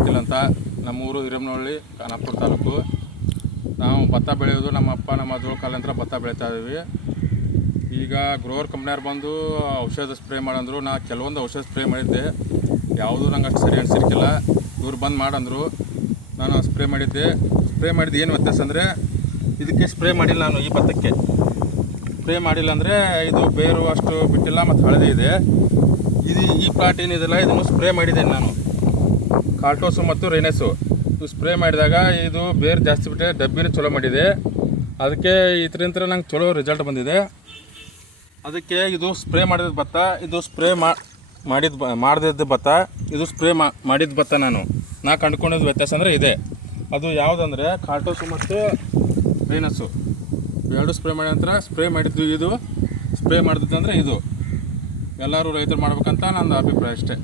ಪಾಟೀಲ್ ಅಂತ. ನಮ್ಮೂರು ಹಿರೇಮನಹಳ್ಳಿ, ಖಾನಾಪುರ ತಾಲೂಕು. ನಾವು ಭತ್ತ ಬೆಳೆಯೋದು ನಮ್ಮ ಅಪ್ಪ ನಮ್ಮ ಅಜ್ಜ ಕಾಲಂತರ ಭತ್ತ ಬೆಳೀತಾ ಇದ್ದೀವಿ. ಈಗ ಗ್ರೋವರ್ ಕಂಪ್ನಿಯವ್ರು ಬಂದು ಔಷಧ ಸ್ಪ್ರೇ ಮಾಡಂದರು. ನಾ ಕೆಲವೊಂದು ಔಷಧ ಸ್ಪ್ರೇ ಮಾಡಿದ್ದೆ, ಯಾವುದೂ ನಂಗೆ ಅಷ್ಟು ಸರಿ ಅನಿಸಿರ್ಕಿಲ್ಲ. ಇವ್ರು ಬಂದು ಮಾಡಂದರು, ನಾನು ಸ್ಪ್ರೇ ಮಾಡಿದ್ದೆ. ಸ್ಪ್ರೇ ಮಾಡಿದ್ದು ಏನು ವ್ಯತ್ಯಾಸ ಅಂದರೆ, ಇದಕ್ಕೆ ಸ್ಪ್ರೇ ಮಾಡಿಲ್ಲ ನಾನು. ಈ ಭತ್ತಕ್ಕೆ ಸ್ಪ್ರೇ ಮಾಡಿಲ್ಲ ಅಂದರೆ ಇದು ಬೇರು ಅಷ್ಟು ಬಿಟ್ಟಿಲ್ಲ ಮತ್ತು ಹಳದಿ ಇದೆ. ಈ ಪ್ಲಾಟ್ ಏನಿದೆಲ್ಲ ಇದನ್ನು ಸ್ಪ್ರೇ ಮಾಡಿದ್ದೇನೆ ನಾನು. ಕಾರ್ಟೋಸು ಮತ್ತು ರೇನೆಸು ಇದು ಸ್ಪ್ರೇ ಮಾಡಿದಾಗ ಇದು ಬೇರು ಜಾಸ್ತಿ ಬಿಟ್ಟೆ, ಡಬ್ಬಿನೂ ಚಲೋ ಮಾಡಿದೆ. ಅದಕ್ಕೆ ಇದರಿಂದ ನಂಗೆ ಚಲೋ ರಿಸಲ್ಟ್ ಬಂದಿದೆ. ಅದಕ್ಕೆ ಇದು ಸ್ಪ್ರೇ ಮಾಡಿದ ಭತ್ತ, ಇದು ಸ್ಪ್ರೇ ಮಾಡಿದ್ದು ಭತ್ತ, ಇದು ಸ್ಪ್ರೇ ಮಾಡಿದ ಭತ್ತ. ನಾ ಕಂಡುಕೊಂಡಿದ್ದು ವ್ಯತ್ಯಾಸ ಅಂದರೆ ಇದೆ. ಅದು ಯಾವುದಂದರೆ ಕಾರ್ಟೋಸು ಮತ್ತು ರೇನಸ್ಸು ಎರಡು ಸ್ಪ್ರೇ ಮಾಡಿದ ನಂತರ ಸ್ಪ್ರೇ ಮಾಡಿದ್ದು ಇದು, ಸ್ಪ್ರೇ ಮಾಡಿದ್ದು ಅಂದರೆ ಇದು. ಎಲ್ಲರೂ ರೈತರು ಮಾಡ್ಬೇಕಂತ ನನ್ನ ಅಭಿಪ್ರಾಯ ಅಷ್ಟೇ.